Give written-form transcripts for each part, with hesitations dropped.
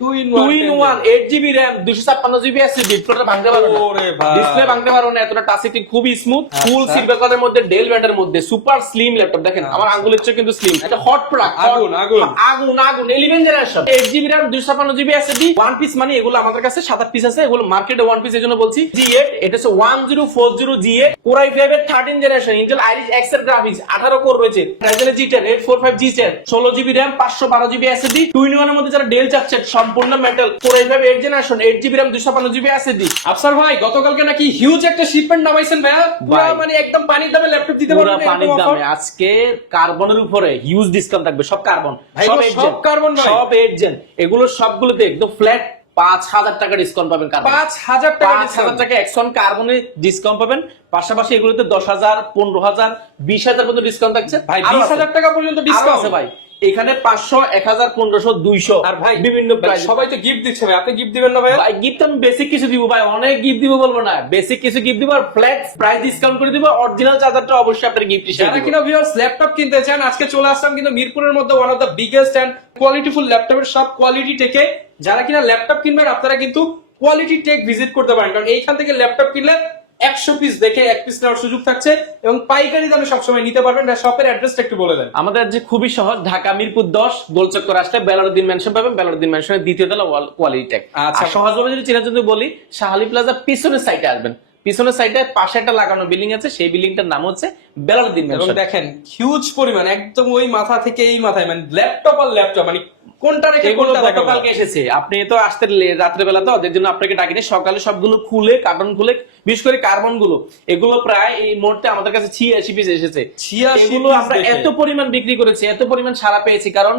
2 in 1 8GB RAM 256GB SSD ডিসপ্লেটা ভাঙতে পারবে না। ওরে ভাই ডিসপ্লে ভাঙতে পারবে না, এতটা টাচ স্ক্রিন, খুবই স্মুথ, ফুল সিলভার কালারের মধ্যে, ডেল ব্যান্ডের মধ্যে, সুপার স্লিম ল্যাপটপ। দেখেন আমার আঙ্গুলের চেয়ে কিন্তু স্লিম, এটা হট প্রোডাক্ট, আগুন আগুন আগুন আগুন 11 generation 8GB RAM 256GB SSD one piece. মানে এগুলো আমাদের কাছে 7-8 পিস আছে, এগুলো মার্কেটে ওয়ান পিস, এজন্য বলছি। G8 এটা হচ্ছে 1040 G8 Core i5 এর 13 জেনারেশন, Intel Iris X এর গ্রাফিক্স, 18 কোর রয়েছে, Ryzen G10 845 G10 16GB RAM 512GB SSD 2 in 1 এর মধ্যে যারা ডেল চাচ্ছেন, সম্পূর্ণ metal Core i5 8 generation 8GB RAM 256GB SSD। Afsar ভাই গতকালকে নাকি হিউজ একটা শিপমেন্ট নামাইছেন ভাইয়া, পুরো মানে একদম পানির দামে ল্যাপটপ দিতে পুরো পারবেন পানির দামে। আজকে কার্বনের উপরে হিউজ ডিসকাউন্ট থাকবে, সব কার্বন, সব কার্বন ভাই, সব 8 জেন, এগুলো সবগুলোতে একদম ফ্ল্যাট 5000 টাকা ডিসকাউন্ট পাবেন। 5000 টাকা 5000 টাকা এক্সন কার্বনে ডিসকাউন্ট পাবেন। পাশাপাশি এগুলোতে 10000 15000 20000 পর্যন্ত ডিসকাউন্ট থাকছে ভাই, 20000 টাকা পর্যন্ত ডিসকাউন্ট আছে ভাই। এখানে 500 1000 1500 200 আর ভাই বিভিন্ন প্রাইস। সবাই তো গিফট দিচ্ছে ভাই, আপনি গিফট দিবেন না ভাই? ভাই গিফট আমি বেসিক কিছু দিব ভাই, অনেক গিফট দিব বলবো না, বেসিক কিছু গিফট দিব আর ফ্ল্যাট প্রাইস ডিসকাউন্ট করে দিব। অরিজিনাল চার্জারটা অবশ্যই আপনার গিফট হিসেবে যারা দিব। কিনা ভিউয়ার্স ল্যাপটপ কিনতে চান, আজকে চলে আসলাম কিন্তু মিরপুরের মধ্যে one of the biggest and কোয়ালিটিফুল ল্যাপটপের সব কোয়ালিটি টেকে। যারা কিনা ল্যাপটপ কিনবেন আপনারা কিন্তু কোয়ালিটি টেক ভিজিট করতে পারেন, কারণ এইখান থেকে ল্যাপটপ কিনলে 100 পিস দেখে 1 পিস নেওয়ার সুযোগ থাকছে এবং পাইকারি দামে সবসময় নিতে পারবেন। শপের অ্যাড্রেসটা একটু বলে দেন। আমাদের যে খুবই সহজ, ঢাকা মিরপুর 10 গোলচক্কর আসলে বেলারুদ্দিন মেনশন পাবেন। বেলারুদ্দিন মেনশনের দ্বিতীয় তলা কোয়ালিটি টেক। আচ্ছা, সহজভাবে যদি চেনার জন্য বলি, শাহালি প্লাজা পিছনের সাইডে আসবেন, পিছনের সাইডে পাশে একটা লাগানো বিল্ডিং আছে, সেই বিল্ডিংটার নাম হচ্ছে বেলারুদ্দিন এবং মেনশন। দেখেন হিউজ পরিমাণ, একদম ওই মাথা থেকে এই মাথায়, মানে ল্যাপটপ আর ল্যাপটপ, মানে কোনটা রেখে এগুলো কোনটা দেখাবো? গতকালকে এসেছে, আপনি তো আসতে রাত্রে বেলা, তো এর জন্য আপনাকে ডাকিনি। সকালে সবগুলো খুলে কার্টন খুলে, বিশেষ করে কার্বন গুলো, এগুলো প্রায় এই মুহূর্তে আমাদের কাছে 86 পিস এসেছে। 86 এগুলো piece আমরা দেখে। এত পরিমাণ বিক্রি করেছি, এত পরিমাণ সারা পেয়েছি, কারণ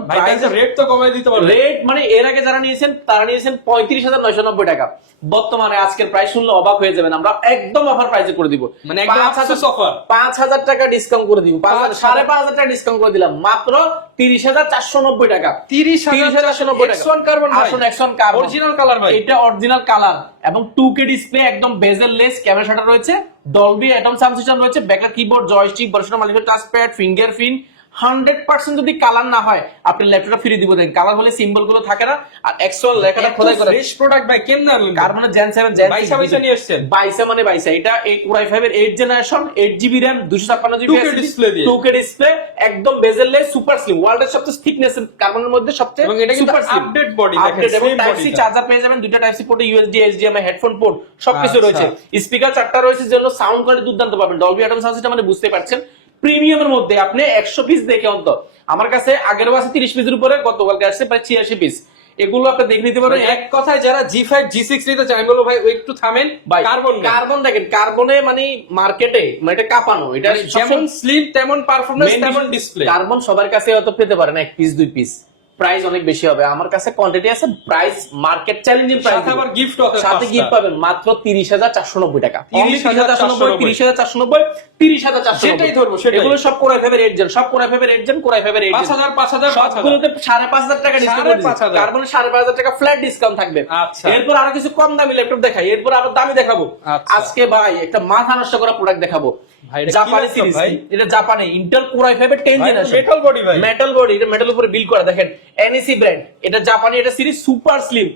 রেট তো কমাই দিতে পারবে। রেট মানে এর আগে যারা নিয়েছেন তারা নিয়েছেন 35,990 টাকা। বর্তমানে আজকের প্রাইস শুনলে অবাক হয়ে যাবেন, আমরা একদম অফার প্রাইসে করে দিব, মানে একদম আফসোস অফার। 5000 টাকা ডিসকাউন্ট করে দিব, 5500 টাকা ডিসকাউন্ট করে দিলাম, মাত্র 30,490 টাকা। 30,490 টাকা। X1 কার্বন ভাই, আসুন X1 কার্বন অরিজিনাল কালার ভাই, এটা অরিজিনাল কালার এবং 2K ডিসপ্লে, একদম বেজেল লেস, ক্যামেরা শাটার রয়েছে, ডলবি অ্যাটম সাউন্ড সিস্টেম রয়েছে, ব্যাকআপ কিবোর্ড, জয়স্টিক, বর্ষণ মাল্টিপ্যাড টাচপ্যাড, ফিঙ্গারপ্রিন্ট। 100% যদি কালার না হয় আপনি ল্যাপটপটা ফ্রি দিব। দেন কালার হলে সিম্বল গুলো থাকে না, আর X1 লেখাটা খোদাই করে। ফ্রেশ প্রোডাক্ট ভাই, কেমনে আনলেন? কার্বনের জেন 7 জেন 22 নিয়ে আসছেন। 22 মানে 22, এটা এই Core i5 এর 8 generation 8GB RAM 256GB 2K display দিয়ে। 2K ডিসপ্লে, একদম বেজেললেস, সুপার স্লিম, ওয়ার্ল্ডের সবচেয়ে থিকনেস কার্বনের মধ্যে সবচেয়ে, এবং এটা কিন্তু সুপার স্লিম আপডেট বডি, দেখেন আপডেট, এবং same type C body. Charger পেয়ে যাবেন, দুইটা টাইপ সি পোর্টে, USB HDMI হেডফোন পোর্ট সবকিছু আচ্ছা। রয়েছে, স্পিকার 4টা রয়েছে, যেন সাউন্ড কোয়ালিটি দুর্দান্ত পাবেন, ডলবি অ্যাটম সাউন্ড সিস্টেম, মানে বুঝতে পারছেন প্রিমিয়ামের মধ্যে। আপনি 100 পিস দেখে অন্ত, আমার কাছে আগের মাসে 30 পিসের উপরে, গতকালকে আসছে প্রায় 86 পিস। এগুলো আপনি দেখে নিতে পারেন। এক কথায় যারা G5 G6 নিতে চান, আমি বলবো ভাই ওই একটু থামেন, কার্বন কার্বন দেখেন, কার্বনে মানে মার্কেটে মানে এটা কাঁপানো, এটা যেমন স্লিম তেমন পারফরম্যান্স তেমন ডিসপ্লে। কার্বন সবার কাছে হয়তো পেতে পারেন 1 পিস 2 পিস, প্রাইস অনেক বেশি হবে। আমার কাছে কোয়ান্টিটি আছে, প্রাইস মার্কেট চ্যালেঞ্জিং প্রাইস, সাথে আবার গিফট আছে, সাথে গিফট পাবেন মাত্র 30,490 টাকা। 30,490 30,490 30,490 সেটাই ধরবো, সেটাই। এগুলো সব Core i5 এর 8 জেন, সব Core i5 এর 8 জেন, Core i5 এর 8 জেন, 5,000 5,000 সবগুলোতে 5,500 টাকা ডিসকাউন্ট, 5,500 কার্বনে 5,500 টাকা ফ্ল্যাট ডিসকাউন্ট থাকবে। আচ্ছা। এরপর আরো কিছু কম দামি ল্যাপটপ দেখাই, এরপর আরো দামি দেখাবো। আচ্ছা। আজকে ভাই একটা মাথা নষ্ট করা প্রোডাক্ট দেখাবো, ভাই এটা জাপানি কি সিরিজ, ভাই? এটা জাপানি Intel Core i5 এর 10 জেনারেশন, মেটাল বডি ভাই, মেটাল বডি, এটা মেটাল উপরে বিল্ড করা। দেখেন NEC ব্র্যান্ড, এটা জাপানি, এটা series super slim,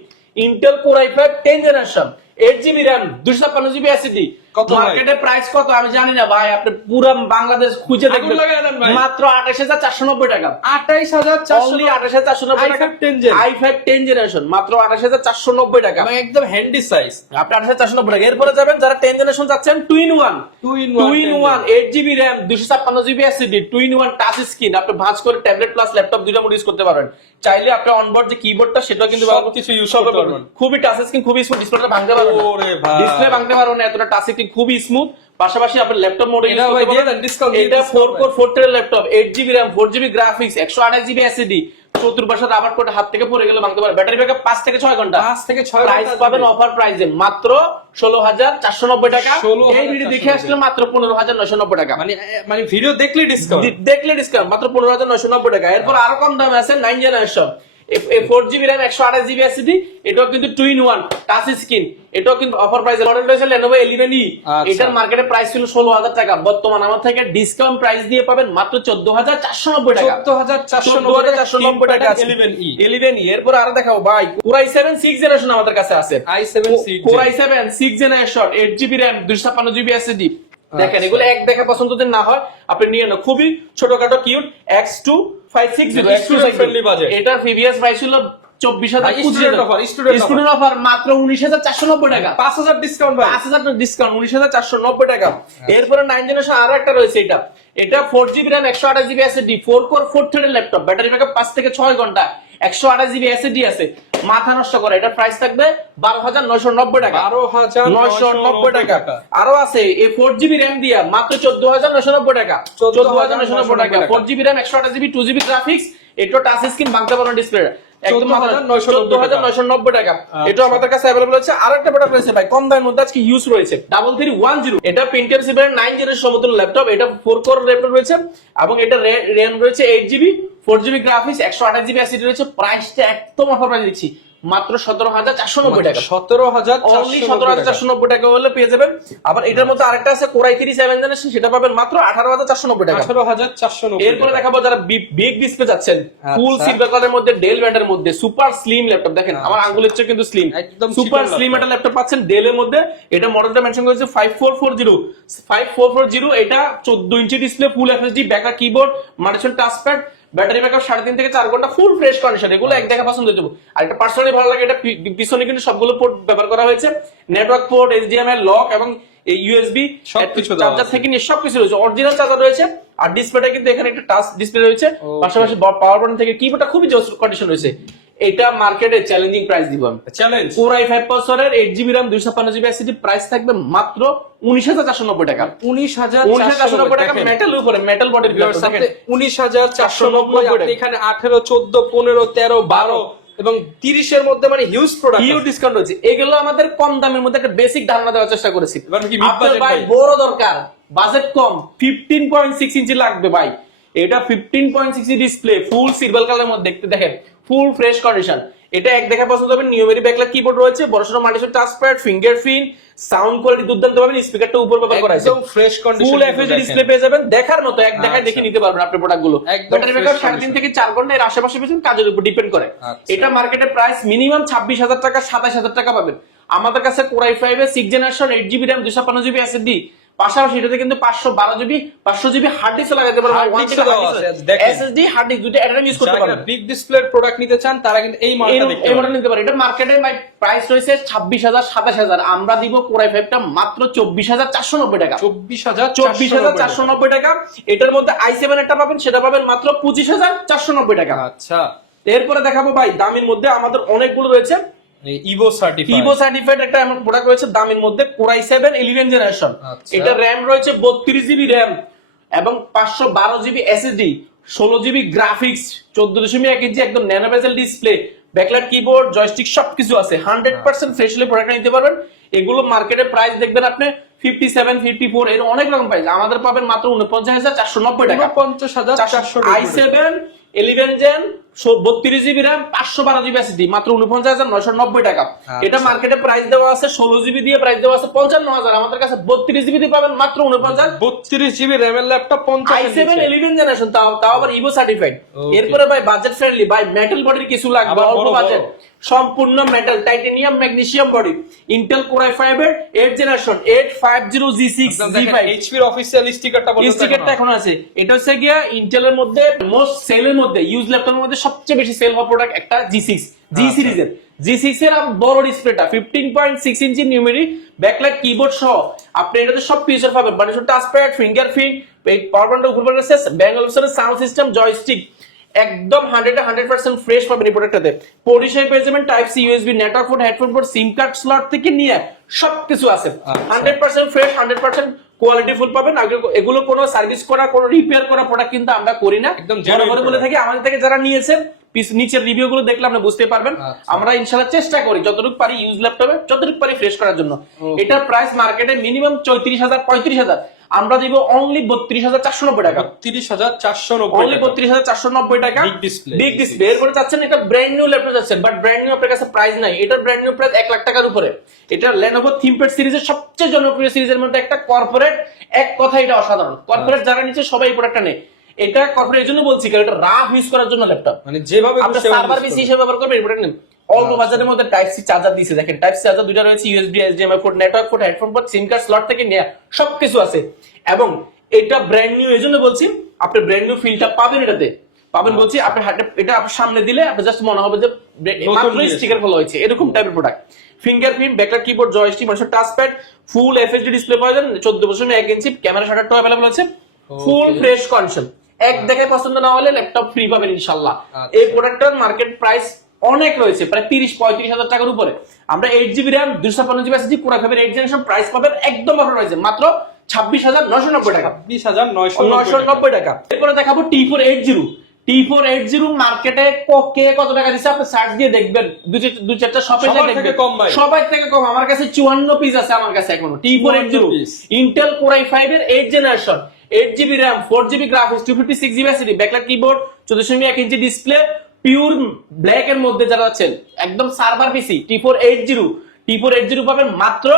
Intel Core i5 10 generation 8GB RAM 256GB SSD। কত ভাই? মার্কেটে প্রাইস কত আমি জানি না ভাই, আপনি পুরো বাংলাদেশ খুঁজে আগুন দেখবেন, লাগায় দেন ভাই। মাত্র 28,490 টাকা। 28,400 Only 28,490 টাকা। i5 10 gen, i5 10 জেনারেশন মাত্র 28,490 টাকা। এবং একদম হ্যান্ডি সাইজ। আপনি 28,490 টাকা। এরপরে যাবেন যারা 10 জেনারেশন যাচ্ছেন 2 in 1 2 in 2 in 1 8GB RAM 256GB SSD 2 in 1 touch screen, আপনি ভাঁজ করে ট্যাবলেট প্লাস ল্যাপটপ দুইটা মোড ইউজ করতে পারবেন। চাইলে আপনি অনবোর্ড যে কিবোর্ডটা সেটাও কিন্তু সবকিছু ইউজ করতে পারবেন। খুবই টাচ স্ক্রিন, খুবই স্মুথ, ডিসপ্লেটা ভাঙতে পারবেন না, ওরে ভাই ডিসপ্লে ভাঙতে পারবেন না, এতটা টাচ স্ক্রিন, খুবই স্মুথ। পাশাপাশি আপনি ল্যাপটপ মোডে ইউজ এটা ভাই করতে দিয়ে পারবেন। দেন, ডিসকাউন্ট এটা 4 core 4 thread laptop 8GB RAM 4GB graphics 128GB SSD 70% আবার কোড হাত থেকে পড়ে গেলে ভাঙতে পারে। ব্যাটারি ব্যাকআপ 5 থেকে 6 ঘন্টা, 5 থেকে 6 প্রাইস পাবেন অফার প্রাইসে মাত্র 16,490 টাকা। 16,490 এই ভিডিও দেখে আসলে মাত্র 15,990 টাকা, মানে ভিডিও দেখলে ডিসকাউন্ট, দেখলে ডিসকাউন্ট মাত্র 15,990 টাকা। এরপর আরো কম দামে আছে 9 generation 4GB RAM 128GB SSD, এটাও কিন্তু 2-in-1 টাচ স্ক্রিন, এটাও কিন্তু অফার প্রাইসে মডেল রয়েছে Lenovo 11E। এটার মার্কেটে প্রাইস ছিল 16,000 টাকা, বর্তমান আমার থেকে ডিসকাউন্ট প্রাইস দিয়ে পাবেন মাত্র 14,490 টাকা। 14,490 টাকা 11E। এরপর আরো দেখাবো ভাই, Core i7 6th জেনারেশন আমাদের কাছে আছে। Core i7 6th generation 8GB RAM 256GB SSD। দেখেন এগুলো এক দেখা পছন্দ যদি না হয় আপনি নিয়ে নেন, খুবই ছোটখাটো কিউট X2560 ফ্রেন্ডলি বাজেট। এটার প্রিভিয়াস প্রাইস ছিল 24,000, স্টুডেন্ট অফার মাত্র 19,490 টাকা, 5,000 ডিসকাউন্ট ভাই, 5,000 ডিসকাউন্ট 19,490 টাকা। এরপরে 9 জেনারেশন আরো একটা রয়েছে, এটা 4GB RAM 128GB SSD 4 core 4 থ্রেডের ল্যাপটপ, ব্যাটারি ব্যাকআপ 5 থেকে 6 ঘন্টা, 128GB SSD আছে, মাথা নষ্ট করে। এটা প্রাইস থাকবে 12,990 টাকা, 12,990 টাকা। আরো আছে এই 4GB RAM দিয়া মাত্র 14,990 টাকা, 14,990 টাকা। 4GB RAM 128GB 2GB graphics, এটা টাচ স্ক্রিন, বাংলা বানানো ডিসপ্লে, একদম 14,990 টাকা। এটা আমাদের কাছে अवेलेबल আছে। আরেকটা প্রোডাক্ট রয়েছে ভাই কম দামের মধ্যে আজকে ইউজ রয়েছে 3310, এটা Pentium CPU 9 জেনারেশন সমতুল্য ল্যাপটপ, এটা 4 কোর ল্যাপটপ রয়েছে এবং এটা RAM রয়েছে 8GB, 4GB graphics, 128GB SSD রয়েছে। প্রাইসটা একদম অফার প্রাইস দিচ্ছি মাত্র 17,490 টাকা, 17,490 টাকা হলে পেয়ে যাবেন। আবার এটার মধ্যে আরেকটা আছে Core i3 7th জেনারেশন, সেটা পাবেন মাত্র 18,490 টাকা, 18,490। এরপরে দেখাবো যারা বিগ ডিসপ্লে যাচ্ছেন, ফুল সিলভার কালারের মধ্যে ডেল ব্র্যান্ডের মধ্যে সুপার স্লিম ল্যাপটপ। দেখেন আমার আঙ্গুলের চেয়ে কিন্তু স্লিম, একদম সুপার স্লিম একটা ল্যাপটপ পাচ্ছেন ডেলের মধ্যে। এটা মডেলটা মেনশন করেছে 5440, এটা 14 inch display, full FSD, backup keyboard, multiple touchpad, battery backup 3.5 থেকে 4 ঘন্টা, ফুল ফ্রেশ কন্ডিশন। এগুলো এক দেখা পছন্দ হয়ে যাবে। আর একটা পার্সোনালি ভালো লাগে, এটা পিছনে কিন্তু সবগুলো পোর্ট ব্যবহার করা হয়েছে, নেটওয়ার্ক পোর্ট, HDMI, লক এবং ইউএসবি সবকিছু চার্জার থেকে নিয়ে সবকিছু রয়েছে, অরিজিনাল চার্জার রয়েছে। আর ডিসপ্লেটা কিন্তু এখানে একটা টাচ ডিসপ্লে রয়েছে, পাশাপাশি পাওয়ার বাটন থেকে কিবোর্ডটা খুবই জোস কন্ডিশন রয়েছে। এটা মার্কেটে চ্যালেঞ্জিং প্রাইস দিব আমি, চ্যালেঞ্জ। Core i5 প্রসেসরের 8GB RAM 256GB SSD, price থাকবে মাত্র 19,490 টাকা, 19,490 টাকা। মেটাল উপরে, মেটাল বডির ভিউয়ার্স থাকে 19,490। আপনি এখানে 18, 14, 15, 13, 12 এবং 30 এর মধ্যে মানে হিউজ প্রোডাক্ট, হিউজ ডিসকাউন্ট রয়েছে। এগুলো আমাদের কম দামের মধ্যে একটা বেসিক ধারণা দেওয়ার চেষ্টা করেছি। এবার কি মিড বাজেট ভাই বড় দরকার, বাজেট কম, 15.6 ইঞ্চি লাগবে ভাই। এটা 15.6 ডিসপ্লে, ফুল সিলভার কালারের মধ্যে, দেখতে দেখেন ফুল ফ্রেশ কন্ডিশন। এটা এক দেখা পছন্দ হবে, নিউমেরি ব্যাকলাইট কিবোর্ড রয়েছে, বড়সড় multiple touchpad, fingerprint, sound quality দুর্দান্ত পাবেন, স্পিকারটা উপর ব্যবহার করা আছে, একদম ফ্রেশ কন্ডিশন, ফুল এফএসডি ডিসপ্লে পেয়ে যাবেন। দেখার মতো এক দেখায় দেখে নিতে পারবেন আপনি প্রোডাক্টগুলো। ব্যাটারি ব্যাকআপ 3.5 থেকে 4 ঘন্টা, এর আশেপাশে পেছন কাজের উপর ডিপেন্ড করে। এটা মার্কেটে প্রাইস মিনিমাম 26,000 টাকা, 27,000 টাকা পাবেন। আমাদের কাছে Core i5 এর 6th generation 8GB RAM 256GB SSD, পাশাপাশি এটাতে কিন্তু 512GB 500GB হার্ড ডিস্ক লাগাতে পারবেন, SSD হার্ড ডিস্ক দুটো একসাথে ইউজ করতে পারবেন। বিগ ডিসপ্লের প্রোডাক্ট নিতে চান তারা কিন্তু এই মডেলটা নিতে পারেন। এটা মার্কেটে প্রাইস রয়েছে 26,000 27,000, আমরা দিব Core i5 টা মাত্র 24,490 টাকা, 24,490 টাকা। এটার মধ্যে i7 একটা পাবেন, সেটা পাবেন মাত্র 25,490 টাকা। আচ্ছা, এরপরে দেখাবো ভাই দামের মধ্যে আমাদের অনেকগুলো রয়েছে। ইভো সার্টিফাইড একটা এমন প্রোডাক্ট রয়েছে দামের মধ্যে, Core i7 11th জেনারেশন। এটা RAM রয়েছে 32GB RAM এবং 512GB SSD, 16GB গ্রাফিক্স, 14.1 ইঞ্চি একদম ন্যানো বেজেল ডিসপ্লে, ব্যাকলাইট কিবোর্ড, জয়স্টিক সবকিছু আছে। 100% ফ্রেশলি প্রোডাক্টটা নিতে পারবেন। এগুলো মার্কেটে প্রাইস দেখবেন আপনি 57, 54, এর অনেক রকম প্রাইস। আমাদের পাবেন মাত্র 49,490 টাকা, 49,490। i7 11th gen 32GB RAM 512GB SSD মাত্র 49,990 টাকা। এটা মার্কেটে প্রাইস দেওয়া আছে 16GB দিয়ে, প্রাইস দেওয়া আছে 55,000। আমাদের কাছে 32GB দিয়ে পাবেন মাত্র 32GB RAM এর ল্যাপটপ 50 i7 11th জেনারেশন, তাও আবার ইভো সার্টিফাইড। এরপরে ভাই বাজেট ফ্রেন্ডলি, ভাই মেটাল বডির কিছু লাগবে, অল্প বাজেট, সম্পূর্ণ metal, titanium, magnesium body, Intel Core i5 এর 8th generation 850G6 G5, HP এর অফিশিয়াল স্টিকারটা এখন আছে। এটা হচ্ছে গিয়া ইন্টেলের মধ্যে মোস্ট সেলের মধ্যে, ইউজ ল্যাপটপের মধ্যে সবচেয়ে বেশি সেল হওয়া প্রোডাক্ট একটা G6 G সিরিজের। G6 এর বড় ডিসপ্লেটা 15.6 ইঞ্চি নিউমেরিক ব্যাকলাইট কিবোর্ড সহ আপনি এটাতে সব ফিচার পাবেন, মানে টাচপ্যাড, ফিঙ্গারপ্রিন্ট, পাওয়ার বাটন উপর রয়েছে, ব্যাঙ্গল সাউন্ড সিস্টেম, জয়স্টিক, একদম 100% ফ্রেশ পাবেন এই প্রোডাক্টটাতে। পোর্ট হিসেবে পেয়ে যাবেন type C, USB, network port, headphone port, SIM card slot থেকে নিয়ে সবকিছু আছে। 100% ফ্রেশ, 100% কোয়ালিটি ফুল পাবেন। এগুলো কোনো সার্ভিস করা, কোনো রিপেয়ার করা প্রোডাক্ট কিন্তু আমরা করি না, একদম বলে থাকি। আমাদের থেকে যারা নিয়েছেন নিচের রিভিউ গুলো দেখলে আপনি বুঝতে পারবেন। আমরা ইনশাআল্লাহ চেষ্টা করি যতটুকু পারি ইউজ ল্যাপটপে যতটুকু পারি ফ্রেশ করার জন্য। এটার প্রাইস মার্কেটে মিনিমাম 34,000 35,000, আমরা দিব অনলি 32,490 টাকা। 32,490 অনলি 32,490 টাকা বিগ ডিসপ্লে। এরপরে চাচ্ছেন এটা ব্র্যান্ড নিউ ল্যাপটপ চাচ্ছেন, বাট ব্র্যান্ড নিউ আপনার কাছে প্রাইস নাই, এটার ব্র্যান্ড নিউ প্রাইস 1 লাখ টাকার উপরে। এটা Lenovo ThinkPad সিরিজের সবচেয়ে জনপ্রিয় সিরিজের মধ্যে একটা, কর্পোরেট এক কথা এটা অসাধারণ। কর্পোরেট যারা নিচ্ছে সবাই এই প্রোডাক্টটা নেয়। এটা কর্পোরেট এর জন্য বলছি কারণ এটা রাফ ইউজ করার জন্য ল্যাপটপ, মানে যেভাবে আপনি সার্ভার পিসি হিসেবে ব্যবহার করবেন এই প্রোডাক্ট নেন। অল্প বাজারের মধ্যে টাইপ সি চার্জার দিয়েছে, দেখেন টাইপ সি চার্জার দুইটা রয়েছে, USB HDMI port, network port, headphone port, SIM card slot থেকে নেয়া সবকিছু আছে। এবং এটা ব্র্যান্ড নিউ, এজন্য বলছি আপনি ব্র্যান্ড নিউ ফিলটা পাবেন এটাতে, পাবেন বলছি। আপনি এটা আপনার সামনে দিলে আপনি জাস্ট মনে হবে যে মাত্র স্টিকার ফলো হয়েছে, এরকম টাইপের product. Fingerprint, backlight keyboard, joystick, মানে টাচপ্যাড, ফুল FHD ডিসপ্লে পাবেন, 14.1 ইঞ্চি ক্যামেরা, শাটারটাও अवेलेबल আছে, ফুল ফ্রেশ কন্ডিশন। এক দেখে পছন্দ না হলে ল্যাপটপ ফ্রি পাবেন ইনশাআল্লাহ। এই প্রোডাক্টটার মার্কেট প্রাইস অনেক রয়েছে, প্রায় 30-35 হাজার টাকার উপরে। আমরা 8GB RAM 256GB SSD Core i5 8 generation price পাবেন একদম অফার রয়েছে মাত্র 26,990 টাকা। 26,990 টাকা। এরপরে দেখাবো T480 মার্কেটে কে কত টাকা দিচ্ছে আপনি সার্চ দিয়ে দেখবেন, দুই চারটা শপে দেখবেন সবার থেকে কম। আমার কাছে 54 পিস আছে আমার কাছে এখনো T480 ইন্টেল Core i5 এর 8 generation, 8GB RAM 4GB graphics 256GB SSD backlight keyboard 14.1 inch display, pure black এর মধ্যে যারা আছেন একদম সার্ভার পিসি T480 পাবেন মাত্র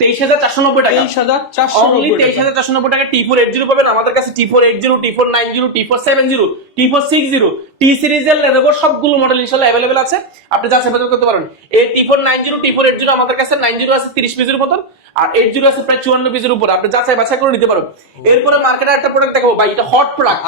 23,490 টাকা। 23,490 টাকা T480 পাবেন আমাদের কাছে। T480, T490, T470, T460 টি সিরিজের Lenovo সবগুলো মডেল ইনশাআল্লাহ अवेलेबल আছে, আপনি যাচাই বাছাই করতে পারেন। এই T490, T480 আমাদের কাছে 90 আছে 30 পিসের মতন, আর 80 আছে প্রায় 54 পিসের উপর, আপনি যাচাই বাছাই করে নিতে পারেন। এরপরে মার্কেটে একটা প্রোডাক্ট দেখাবো ভাই, এটা হট প্রোডাক্ট,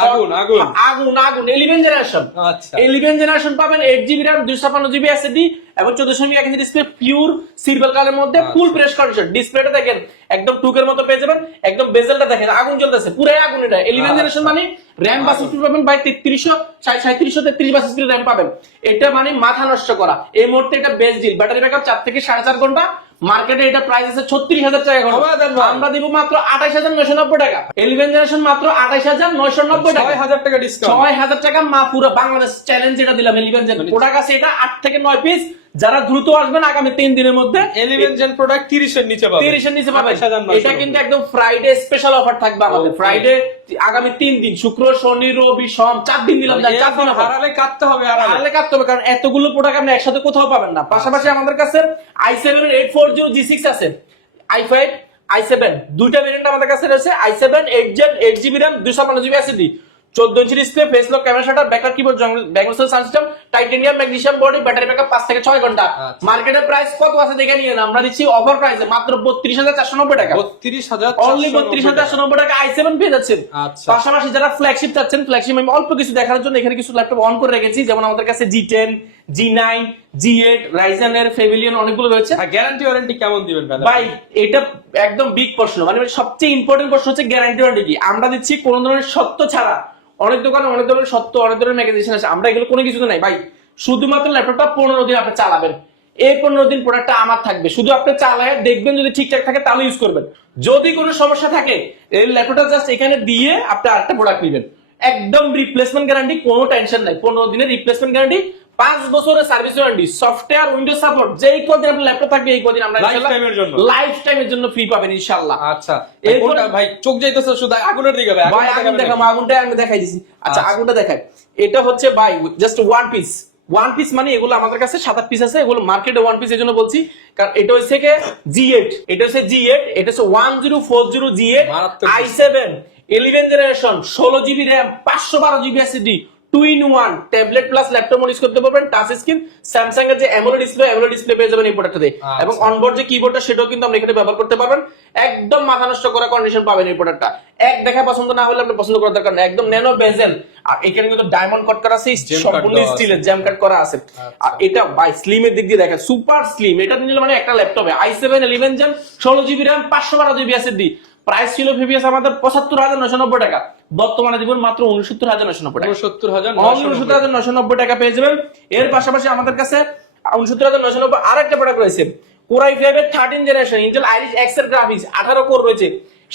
আগুন 11 জেনারেশন। আচ্ছা 11 জেনারেশন পাবেন 8GB RAM 256GB SSD এবং 14.1 ইঞ্চি ডিসপ্লে, পিওর সিলভার কালারের মধ্যে, ফুল ফ্রেশ কন্ডিশন। ডিসপ্লেটা দেখেন একদম টুকের মতো পেয়ে যাবেন, একদম বেজেলটা দেখেন আগুন জ্বলতেছে, পুরাই আগুন। এটা 11 জেনারেশন মানে র‍্যাম বাসিস পাবেন ভাই 3333 বাসিস র‍্যাম পাবেন। এটা মানে মাথা নষ্ট করা। এই মুহূর্তে এটা বেস্ট ডিল, ব্যাটারি ব্যাকআপ 4 থেকে 4.5 ঘন্টা। মার্কেটে এটা প্রাইস আছে 36,000 টাকা, আমরা দিব মাত্র 28,990 টাকা। 11 জেনারেশন মাত্র 28,990 টাকা, 6,000 টাকা ডিসকাউন্ট, 6,000 টাকা মা পুরো বাংলাদেশ চ্যালেঞ্জ এটা দিলাম। 11 জেন প্রোডাক্ট আছে এটা 8 থেকে 9 পিস, যারা দ্রুত আসবেন আগামী 3 দিনের মধ্যে 11 জেন প্রোডাক্ট 30 এর নিচে পাবেন, 30 এর নিচে পাবেন। এটা কিন্তু একদম ফ্রাইডে স্পেশাল অফার থাকবে আমাদের। ফ্রাইডে আগামী 3 দিন, শুক্র শনি রবি সোম 4 দিন দিলাম, 4 দিন হারালে কাটতে হবে, কারণ এতগুলো প্রোডাক্ট আপনি একসাথে কোথাও পাবেন না। পাশাপাশি আমাদের কাছে i7 এর 840 G6 আছে, i5 i7 দুইটা ভেরিয়েন্ট আমাদের কাছে রয়েছে। i7 8 gen 8GB RAM 256GB SSD 14 inch display, face lock camera shutter, backlight keyboard, backlight sound system, titanium magnesium body, battery backup 5 থেকে 6 ঘন্টা। মার্কেটের প্রাইস কত আছে দেখে নিন, আমরা দিচ্ছি অফার প্রাইসে মাত্র 32,490 টাকা। 32,490 টাকা i7 পেয়ে যাচ্ছেন। পাশাপাশি যারা ফ্ল্যাগশিপ চাচ্ছেন, ফ্ল্যাগশিপ আমি অল্প কিছু দেখার জন্য এখানে কিছু ল্যাপটপ অন করে রেখেছি, যেমন আমাদের কাছে G10, G9, G8, Ryzen এর ফেভিলিয়ন অনেকগুলো রয়েছে। গ্যারান্টি ওয়ারেন্টি কেমন দিবেন ভাই? এটা একদম বিগ প্রশ্ন, মানে সবচেয়ে ইম্পর্টেন্ট প্রশ্ন হচ্ছে গ্যারান্টি ওয়ারেন্টি কি। আমরা দিচ্ছি কোন ধরনের সত্য ছাড়া। অনেক দোকানে অনেক ধরনের সত্য, অনেক ধরনের ম্যাগাজিন আছে, আমরা এগুলো কোনো কিছু নাই ভাই। শুধুমাত্র ল্যাপটপটা 15 দিন আপনি চালাবেন, এই 15 দিন প্রোডাক্টটা আমার থাকবে, শুধু আপনি চালায় দেখবেন, যদি ঠিকঠাক থাকে তাহলে ইউজ করবেন। যদি কোনো সমস্যা থাকে এই ল্যাপটপটা জাস্ট এখানে দিয়ে আপনি আরেকটা প্রোডাক্ট নেবেন, একদম রিপ্লেসমেন্ট গ্যারান্টি, কোনো টেনশন নাই। 15 দিনের রিপ্লেসমেন্ট গ্যারান্টি, 5 বছরের service warranty, software Windows support, যেই কদিন আপনার ল্যাপটপ থাকবে এই কদিন আমরা লাইফ টাইমের জন্য ফ্রি পাবেন ইনশাআল্লাহ। আচ্ছা এরপর ভাই চোখ যাইতেছে শুধু আগুনের দিকে, ভাই আগুন দেখাবো, আগুনটা আমি দেখাই দিছি। আচ্ছা আগুনটা দেখাই, এটা হচ্ছে ভাই জাস্ট ওয়ান পিস মানে এগুলো আমাদের কাছে 7-8 পিস আছে, এগুলো মার্কেটে ওয়ান পিস এজন্য বলছি কারণ এটা হচ্ছে G8, এটা হচ্ছে 1040 G8 i7 11 generation 16GB RAM 512GB SSD 2-in-1 tablet plus laptop use করতে পারবেন, টাচ স্ক্রিন, স্যামসাং এর যে অ্যামোলেড ডিসপ্লে পেয়ে যাবেন এই প্রোডাক্টটাতে, এবং অনবোর্ড যে কিবোর্ডটা সেটাও কিন্তু আপনি এখানে ব্যবহার করতে পারবেন। একদম মাথা নষ্ট করা কন্ডিশন পাবেন এই প্রোডাক্টটা। এক দেখা পছন্দ না হলে আপনি পছন্দ করার দরকার নেই, একদম ন্যানো বেজেল, আর এখানে কিন্তু ডায়মন্ড কাট করা আছে, সম্পূর্ণ স্টিলের জ্যাম কাট করা আছে। আর এটা বাই স্লিমের দিক দিয়ে দেখা সুপার স্লিম, এটা নিলে মানে একটা ল্যাপটপে i7 11 gen 16GB RAM 512GB SSD। Price ছিল প্রিভিয়াস আমাদের 75,990 টাকা, বর্তমানে দিবেন মাত্র 69,990 টাকা। 69,990 টাকা পেয়ে যাবেন। এর পাশাপাশি আমাদের কাছে 69,990 আরেকটা প্রোডাক্ট রয়েছে, Core i5 এর 13 জেনারেশন ইন্টেল আইরিস X এর গ্রাফিক্স, 18 কোর রয়েছে,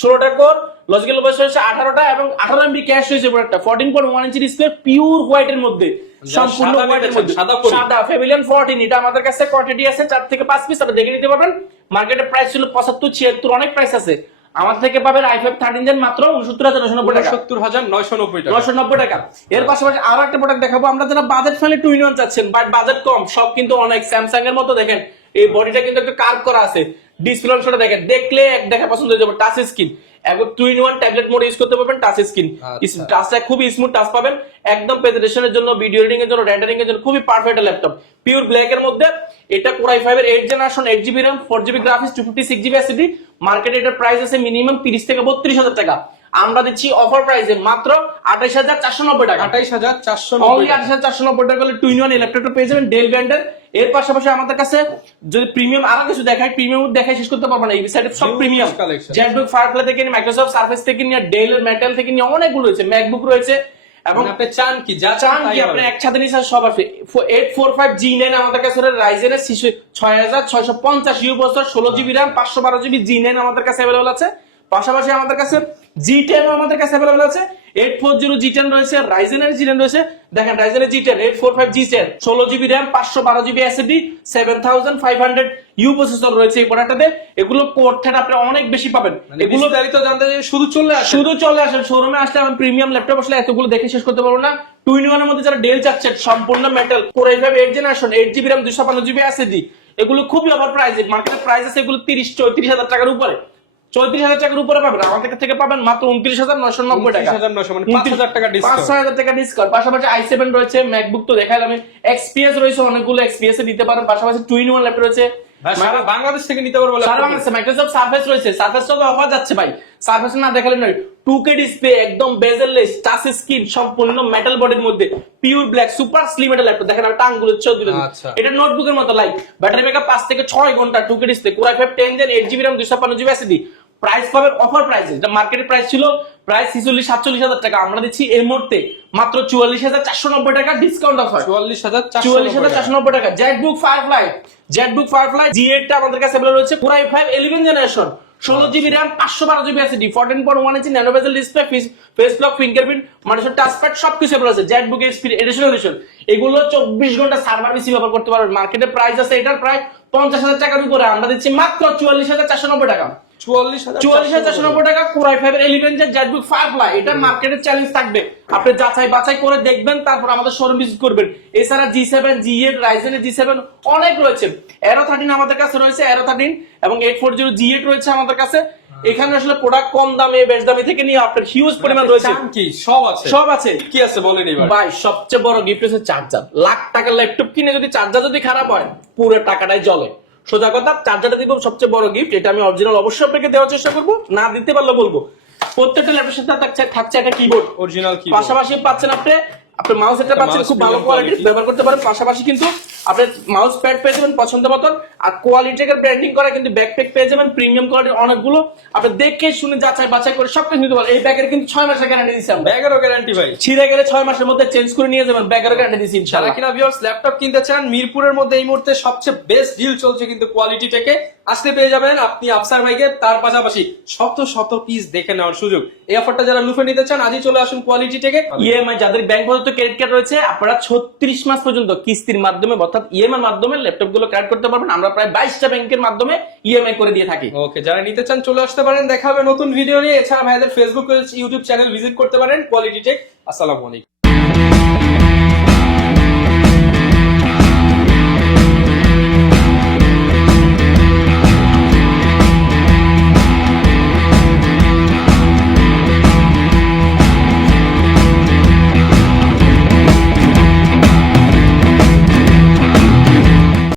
16টা কোর, লজিক্যাল বয়স হচ্ছে 18টা এবং 18 MB ক্যাশ রয়েছে প্রোডাক্টটা। 14.1 ইঞ্চি ডিসপ্লে, পিওর হোয়াইট এর মধ্যে, সম্পূর্ণ হোয়াইটের মধ্যে, সাদা ফেভিলিয়ন 14। এটা আমাদের কাছে কোয়ান্টিটি আছে 4 থেকে 5 পিস, আপনি দেখে নিতে পারবেন। মার্কেটে প্রাইস ছিল 75-76, অনেক প্রাইস আছে। আমাদের থেকে পাবেন i5 13 জেন মাত্র 69,990 টাকা, 69,990 টাকা। 990 টাকা। এর পাশাপাশি আরো একটা প্রোডাক্ট দেখাবো, আমরা যারা বাজেট ফ্রেন্ডলি 2-in-1 চাচ্ছেন বাট বাজেট কম, সব কিন্তু অনেক স্যামসাং এর মতো দেখেন এই বডিটা কিন্তু একটু কার্ভ করা আছে, ডিসপ্লে অংশটা দেখেন, দেখলে এক দেখা পছন্দ হয়ে যাবে। টাচ স্ক্রিন, একদম 2-in-1 ট্যাবলেট মোড ইউজ করতে পারবেন, টাচ স্ক্রিন, টাচটা খুবই স্মুথ টাচ পাবেন, একদম প্রেজেন্টেশনের জন্য, ভিডিও এডিটিং এর জন্য, রেন্ডারিং এর জন্য খুবই পারফেক্ট ল্যাপটপ, পিওর ব্ল্যাক এর মধ্যে। এটা Core i5 এর 8 generation, 8GB RAM, 4GB graphics, 256GB SSD। মার্কেটে এটার প্রাইস আছে মিনিমাম 30 থেকে 32,000 টাকা, আমরা দিচ্ছি অফার প্রাইসে মাত্র 28,490 টাকা, 28,490 অনলি 28,490 টাকা হলে 2-in-1 ল্যাপটপটা পেয়ে যাবেন ডেল ব্র্যান্ডের। এর পাশাপাশি আমাদের কাছে যদি প্রিমিয়াম আরো কিছু দেখায়, প্রিমিয়াম দেখায় শেষ করতে পারবো না, এই সাইডে সব প্রিমিয়াম, জেটবুক ফায়ারফ্লাই থেকে নিয়ে, মাইক্রোসফট সার্ফেস থেকে নিয়ে, ডেল মেটাল থেকে নিয়ে অনেকগুলো রয়েছে, ম্যাকবুক রয়েছে, এবং আপনি চান কি যা আপনি একসাথে নিয়ে সব আছে। 845G9 আমাদের কাছে রাইজেন এর 6650 processor, 16GB RAM, 512GB G9 আমাদের কাছে अवेलेबल আছে। পাশাপাশি আমাদের কাছে G10 আমাদের কাছে अवेलेबल আছে, 840 G10 রয়েছে, রাইজেন এর G10 রয়েছে, দেখেন রাইজেন এর G10 845G10, 16GB RAM, 512GB SSD, 7500U processor রয়েছে এই প্রোডাক্টটাতে। এগুলো কোর থেকে আপনি অনেক বেশি পাবেন, এগুলো বিস্তারিত জানতে শুধু চলে আসেন শোরুমে আসলে আমি প্রিমিয়াম ল্যাপটপ আসলে এতগুলো দেখে শেষ করতে পারবো না। 2-in-1 এর মধ্যে যারা ডেল চাচ্ছেন সম্পূর্ণ metal, Core i5 8 generation, 8GB RAM, 256GB SSD, এগুলো খুবই অফার প্রাইসে, মার্কেটের প্রাইস আছে এগুলো 30-34,000 টাকার উপরে, 34,000 টাকার উপরে পাবেন, আমাদের থেকে পাবেন মাত্র 29,990 টাকা, 29,990 মানে 5,000 টাকা ডিসকাউন্ট, 5,000 টাকা ডিসকাউন্ট। পাশাপাশি i7 রয়েছে, ম্যাকবুক তো দেখালাম, XPS রয়েছে, অনেকগুলো XPS এ দিতে পারেন, পাশাপাশি 2-in-1 ল্যাপটপ রয়েছে, সারা বাংলাদেশ থেকে নিতে পারবো সারা বাংলাদেশে। মাইক্রোসফট সার্ফেস রয়েছে, সার্ফেসটা তো অফার যাচ্ছে ভাই, সার্ফেস না দেখালে নয়, 2K ডিসপ্লে, একদম বেজেললেস, টাচ স্ক্রিন, সম্পূর্ণ মেটাল বডির মধ্যে, পিওর ব্ল্যাক, সুপার স্লিম একটা ল্যাপটপ, দেখেন আমি টাঙ্গুলো চৌধুরী, এটা নোটবুকের মতো লাইট, ব্যাটারি ব্যাকআপ 5 থেকে 6 ঘন্টা, 2K display, Core i5 10 gen, 8GB RAM, 256GB SSD। Price পাবেন অফার প্রাইসে, যেটা মার্কেটের প্রাইস ছিল প্রায় 46-47,000 টাকা, আমরা দিচ্ছি এই মুহূর্তে মাত্র 44,490 টাকা ডিসকাউন্ট অফার, 44,490 টাকা। জেটবুক ফায়ারফ্লাই G8 টা আমাদের কাছে अवेलेबल রয়েছে, Core i5 11 generation, 16GB RAM, 512GB SSD, 14.1 ইঞ্চি ন্যানো বেজেল ডিসপ্লে, ফেস লক, ফিঙ্গারপ্রিন্ট, মানুষের টাচপ্যাড সবকিছু अवेलेबल আছে। জেটবুক এডিশন, এগুলো 24 ঘন্টা সার্ভার বেশি ব্যবহার করতে পারবেন, মার্কেটের প্রাইস আছে এটার প্রায় 50,000 টাকার উপরে, আমরা দিচ্ছি মাত্র 44,490 টাকা, 44,490 টাকা। Core i5 এর 11 জেন জেটবুক ফায়ারফ্লাই, এটা মার্কেটের চ্যালেঞ্জ থাকবে, আপনি যাচাই বাছাই করে দেখবেন, তারপর আমাদের শোরুম ভিজিট করবেন। এছাড়া G7, G8, রাইজেন এর G7 অনেক রয়েছে, Aero 13 আমাদের কাছে রয়েছে, Aero 13 এবং 840 G8 রয়েছে আমাদের কাছে। এখানে আসলে প্রোডাক্ট কম দামে, বেশ দামি থেকে নিয়ে আপনার হিউজ পরিমাণ রয়েছে, কি সব আছে, কি আছে বলেন এবার ভাই। সবচেয়ে বড় গিফট হচ্ছে চার্জার, লাখ টাকার ল্যাপটপ কিনে যদি চার্জার যদি খারাপ হয়, পুরো টাকাটাই জলে, সোজা কথা। চার্জারটা দিব সবচেয়ে বড় গিফট, এটা আমি অরিজিনাল অবশ্যই আপনাকে দেওয়ার চেষ্টা করবো, না দিতে পারলে বলবো। প্রত্যেকটা ল্যাপটপের সাথে থাকছে একটা কিবোর্ড, অরিজিনাল কিবোর্ড, পাশাপাশি পাচ্ছেন আপনি আপনার মাউস এটা পাচ্ছেন খুব ভালো কোয়ালিটির, ব্যবহার করতে পারেন। পাশাপাশি কিন্তু আপনি মাউস প্যাড পেয়ে যাবেন পছন্দ মতন, আর কোয়ালিটিকে ব্র্যান্ডিং করা কিন্তু ব্যাকপ্যাক পেয়ে যাবেন প্রিমিয়াম কোয়ালিটির অনেকগুলো, আপনি দেখে শুনে যাচাই বাছাই করে সবকিছু নিতে পারেন। এই ব্যাগের কিন্তু 6 মাসের গ্যারান্টি দিচ্ছি আমরা, ব্যাগেরও গ্যারান্টি ভাই, ছিঁড়ে গেলে 6 মাসের মধ্যে চেঞ্জ করে নিয়ে যাবেন, ব্যাগেরও গ্যারান্টি দিচ্ছি ইনশাআল্লাহ। যারা কিনা ভিউয়ার্স ল্যাপটপ কিনতে চান, মিরপুরের মধ্যে এই মুহূর্তে সবচেয়ে বেস্ট ডিল চলছে কিন্তু কোয়ালিটি থেকে, আসলে পেয়ে যাবেন আপনি আফসার ভাইকে, তার পাশাপাশি শত পিস দেখে নেওয়ার সুযোগ। এই অফারটা যারা লুফে নিতে চান, আজই চলে আসুন কোয়ালিটি থেকে। ইএমআই যাদের ব্যাংক প্রদত্ত ক্রেডিট কার্ড রয়েছে, আপনারা 36 মাস পর্যন্ত কিস্তির মাধ্যমে অর্থাৎ ইএমআই মাধ্যমে ল্যাপটপ গুলো ক্রেডিট করতে পারবেন, আমরা প্রায় 22টা ব্যাংকের মাধ্যমে ইএমআই করে দিয়ে থাকি। ওকে, যারা নিতে চান চলে আসতে পারেন, দেখা হবে নতুন ভিডিও নিয়ে। এছাড়া ভাইদের ফেসবুক, ইউটিউব চ্যানেল ভিজিট করতে পারেন কোয়ালিটি টেক। আসসালামু আলাইকুম।